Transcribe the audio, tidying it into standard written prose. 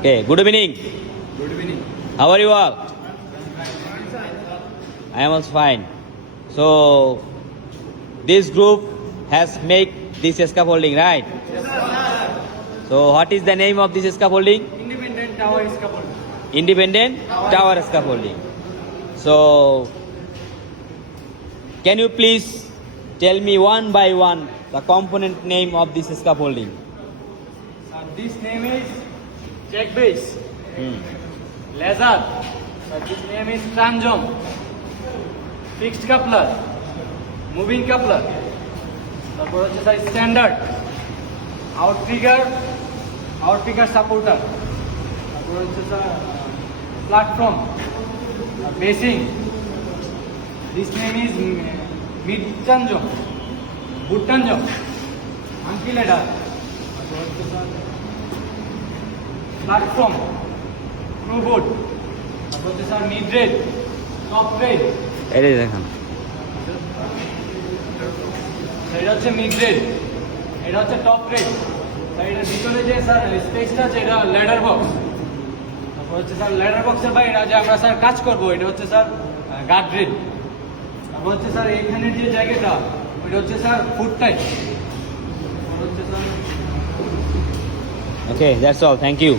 Okay, good evening. Good evening. How are you all? I am also fine. So, this group has made this scaffolding, right? Yes, sir. So, what is the name of this scaffolding? Independent tower scaffolding. Independent Tower Scaffolding. So, can you please tell me one by one the component name of this scaffolding? This name is check base. Laser. This name is transom. Fixed coupler. Moving coupler. তারপর হচ্ছে sir standard আউটফিগার supporter তারপর হচ্ছে sir platform বেসিং this name is মিড টানজম বুট টানজম আঙ্কি লেডার তারপর হচ্ছে স্যার প্ল্যাটফর্ম ক্রু বোর্ড তারপর হচ্ছে sir mid red top red এই দেখুন। এটা হচ্ছে মিড রেড এটা হচ্ছে টপ রেড এটার ভিতরে যে স্যার স্পেসটা আছে এটা ল্যাডার বক্স তারপর হচ্ছে স্যার ল্যাডার বক্সের বাইরে যে আমরা স্যার কাজ করবো এটা হচ্ছে স্যার গার্ড রেড তারপর হচ্ছে স্যার এইখানে যে জায়গাটা ওইটা হচ্ছে স্যার ফুড টাইপ হচ্ছে sir Okay, that's all. Thank you.